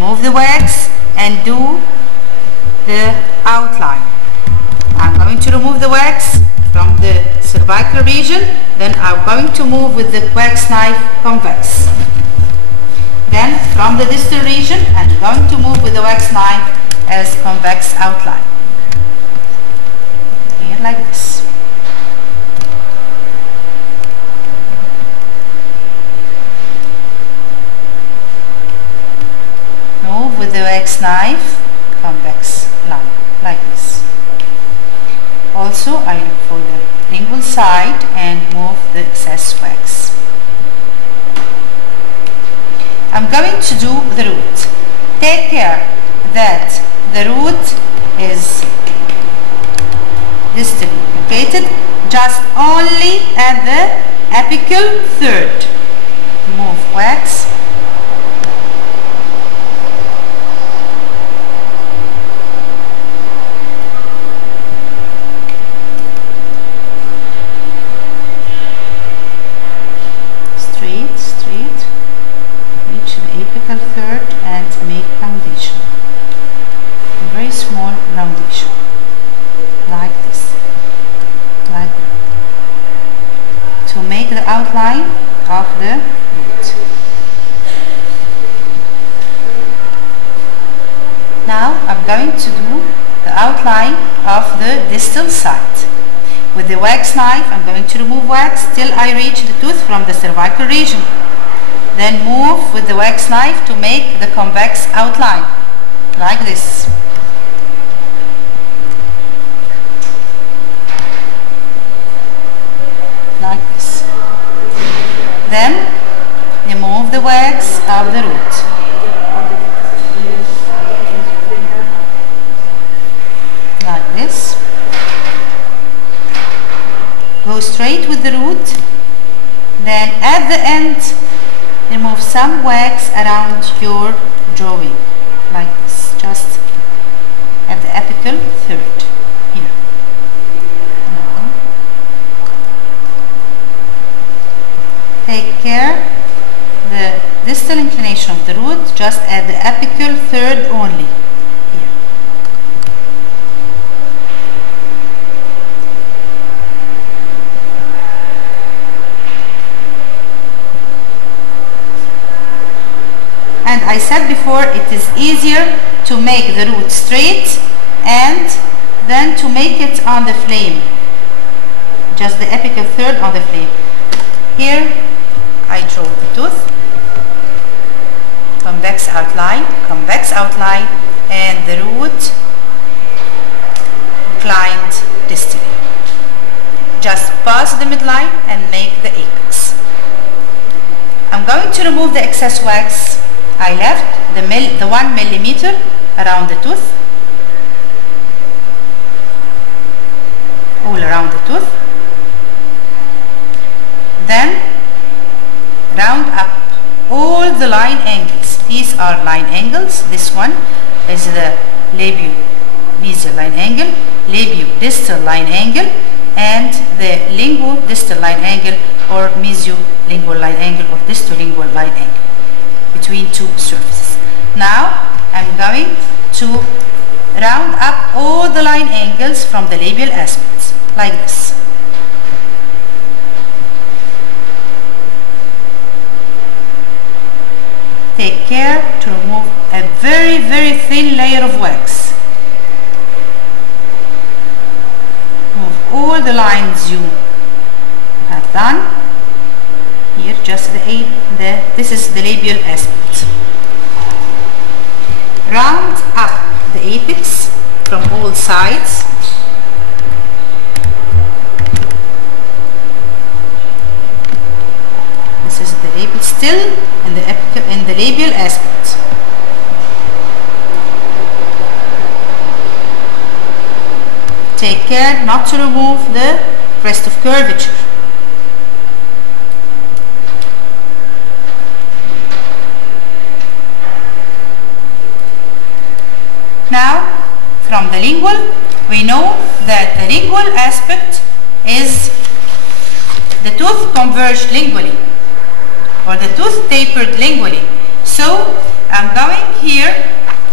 remove the wax and do the outline. I'm going to remove the wax from the cervical region, then I'm going to move with the wax knife convex. Then from the distal region, I'm going to move with the wax knife as convex outline. Here like this. Move with the wax knife, convex line, like this. Also, I look for the lingual side and move the excess wax. I'm going to do the root. Take care that the root is distally located just only at the apical third. Move wax. Straight, reach the apical third and make roundation. A very small roundation, like this, like that, to make the outline of the root. Now I'm going to do the outline of the distal side. With the wax knife, I'm going to remove wax till I reach the tooth from the cervical region. Then move with the wax knife to make the convex outline, like this. Like this. Then remove the wax of the root. Like this. Go straight with the root, then at the end remove some wax around your drawing, like this, just at the apical third, here. Now, take care the distal inclination of the root just at the apical third only. And I said before, it is easier to make the root straight and then to make it on the flame. Just the apical third on the flame. Here I draw the tooth, convex outline, and the root inclined distally. Just pass the midline and make the apex. I'm going to remove the excess wax. I left the 1 millimeter around the tooth, all around the tooth. Then round up all the line angles. These are line angles. This one is the labio-mesial line angle, labio-distal line angle, and the lingual-distal line angle, or mesio-lingual line angle, or distal-lingual line angle, between two surfaces. Now I'm going to round up all the line angles from the labial aspects, like this. Take care to remove a very thin layer of wax. Move all the lines you have done. Here, just this is the labial aspect. Round up the apex from all sides. This is the apex still in the labial aspect. Take care not to remove the crest of curvature. Now, from the lingual, we know that the lingual aspect is the tooth converged lingually, or the tooth tapered lingually. So, I'm going here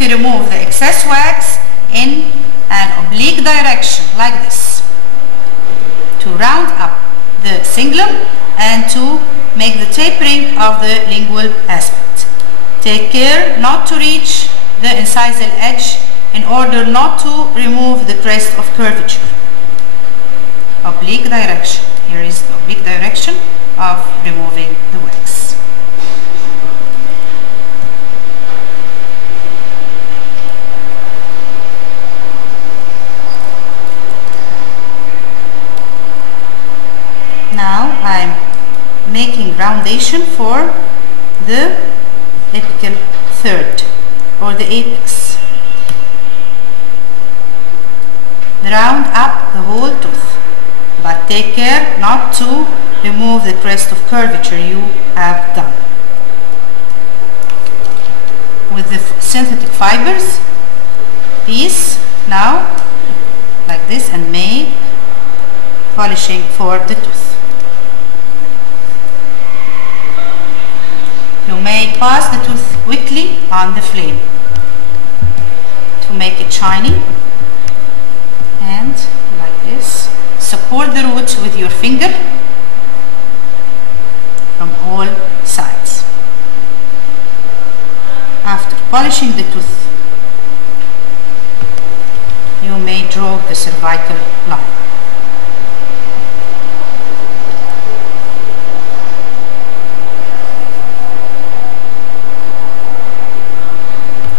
to remove the excess wax in an oblique direction like this, to round up the cingulum and to make the tapering of the lingual aspect. Take care not to reach the incisal edge in order not to remove the crest of curvature. Oblique direction. Here is the oblique direction of removing the wax. Now I'm making roundation for the apical third or the apex. Round up the whole tooth, but take care not to remove the crest of curvature you have done. With the synthetic fibers piece now like this, and make polishing for the tooth. You may pass the tooth quickly on the flame to make it shiny, and like this. Support the root with your finger from all sides. After polishing the tooth, you may draw the cervical line.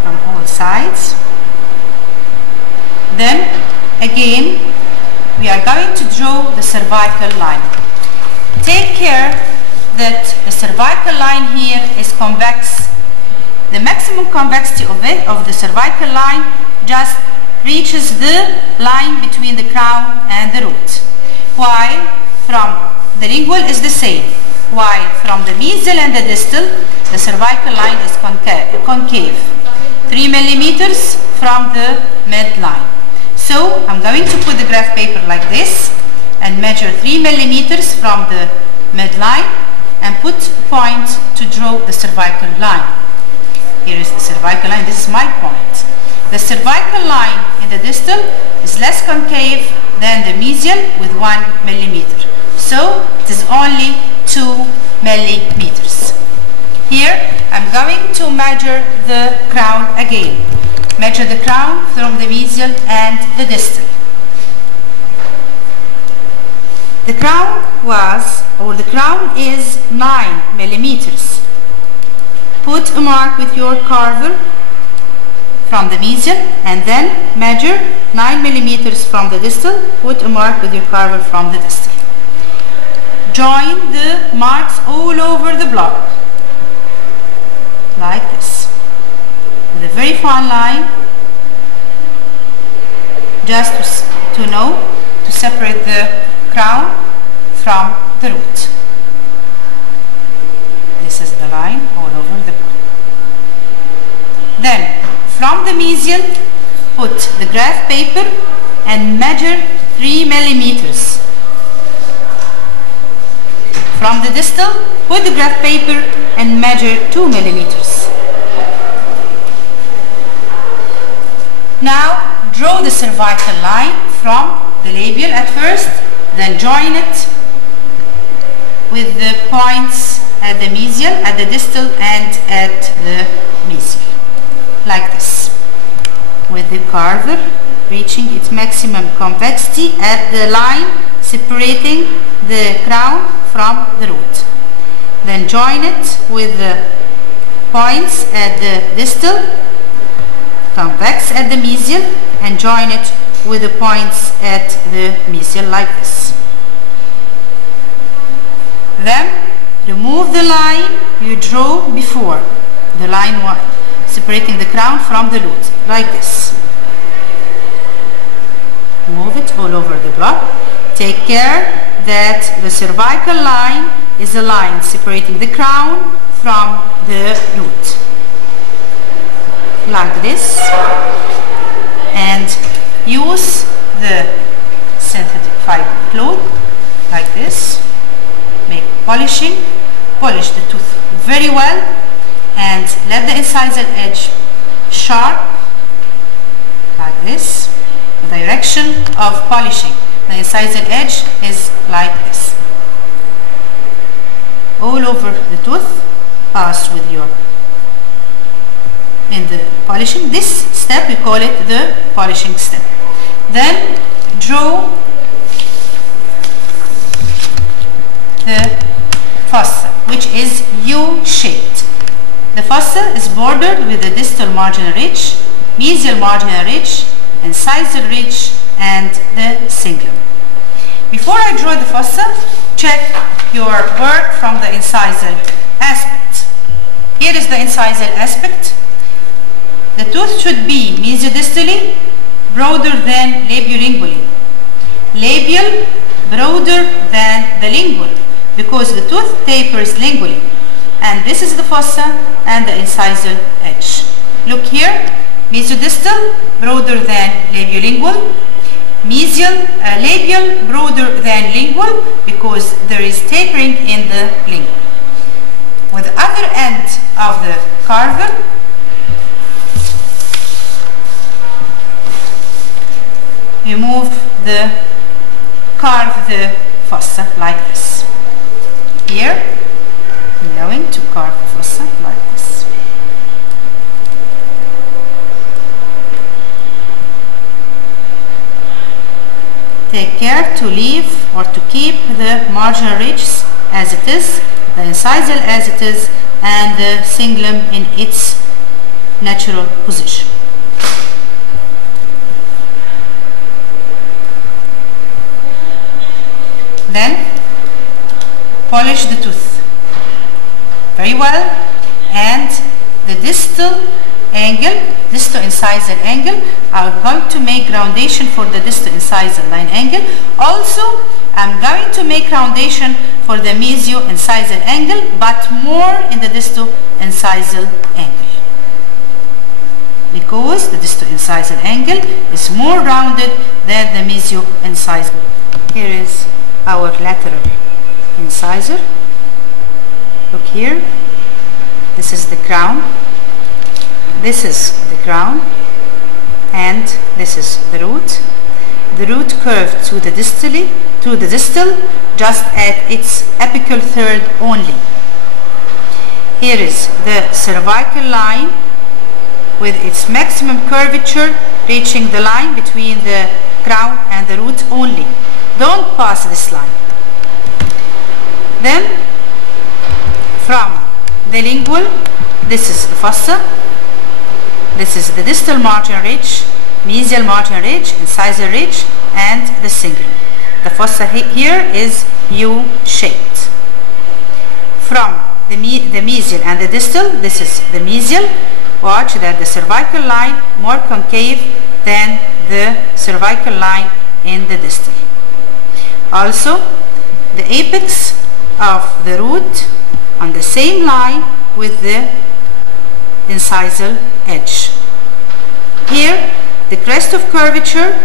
From all sides. Then again we are going to draw the cervical line. Take care that the cervical line here is convex. The maximum convexity of the cervical line just reaches the line between the crown and the root, while from the lingual is the same, while from the mesial and the distal the cervical line is concave, 3 millimeters from the midline. So I'm going to put the graph paper like this and measure 3 millimeters from the midline and put a point to draw the cervical line. Here is the cervical line. This is my point. The cervical line in the distal is less concave than the mesial with 1 millimeter. So it is only 2 millimeters. Here I'm going to measure the crown again. Measure the crown from the mesial and the distal. The crown is 9 millimeters. Put a mark with your carver from the mesial and then measure 9 millimeters from the distal. Put a mark with your carver from the distal. Join the marks all over the block like this, with a very fine line, just to know to separate the crown from the root. This is the line all over the block. Then from the mesial, put the graph paper and measure 3 millimeters. From the distal, put the graph paper and measure 2 millimeters. Now draw the cervical line from the labial at first, then join it with the points at the mesial, at the distal and at the mesial, like this, with the carver reaching its maximum convexity at the line separating the crown from the root. Then join it with the points at the distal, convex at the mesial, and join it with the points at the mesial like this. Then remove the line you drew before, the line separating the crown from the root, like this. Move it all over the block. Take care that the cervical line is a line separating the crown from the root, like this, and use the synthetic fiber cloth like this. Make polishing, polish the tooth very well and let the incisal edge sharp of polishing. The incisal edge is like this. All over the tooth, pass with your in the polishing. This step we call it the polishing step. Then draw the fossa, which is U-shaped. The fossa is bordered with the distal marginal ridge, mesial marginal ridge, incisal ridge, and the cingulum. Before I draw the fossa, check your work from the incisal aspect. Here is the incisal aspect. The tooth should be mesiodistally broader than labiolingually. Labial broader than the lingual, because the tooth tapers lingually. And this is the fossa and the incisal edge. Look here, mesiodistal broader than labiolingual. Labial broader than lingual, because there is tapering in the lingual. With the other end of the carver, you carve the fossa like this. Here, I'm going to carve the fossa like this. Take care to leave or to keep the marginal ridges as it is, the incisal as it is, and the cingulum in its natural position. Then polish the tooth very well, and the distal incisal angle, I'm going to make roundation for the distal incisal line angle. Also, I'm going to make roundation for the mesio-incisal angle, but more in the distal incisal angle, because the distal incisal angle is more rounded than the mesio-incisal. Here is our lateral incisor. Look here, this is the crown, this is the crown, and this is the root. The root curved to the distal, just at its apical third only. Here is the cervical line with its maximum curvature reaching the line between the crown and the root only. Don't pass this line. Then from the lingual, this is the fossa, this is the distal marginal ridge, mesial marginal ridge, incisal ridge, and the cingulum. The fossa here is U-shaped. From the mesial and the distal, this is the mesial. Watch that the cervical line more concave than the cervical line in the distal. Also, the apex of the root on the same line with the incisal edge. Here, the crest of curvature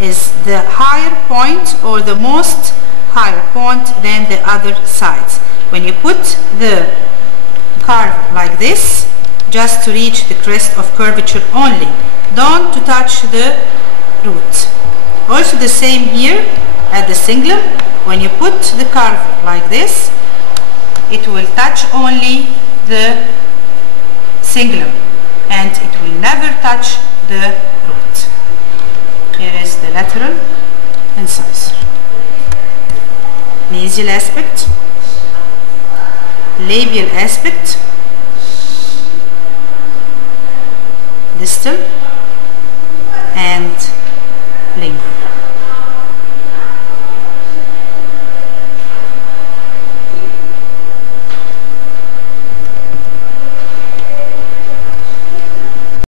is the higher point, or the most higher point than the other sides. When you put the carve like this, just to reach the crest of curvature only, don't to touch the root. Also the same here at the cingulum. When you put the carve like this, it will touch only the cingulum and it will never touch the root. Here is the lateral incisor. Mesial aspect, labial aspect, distal, and lingual.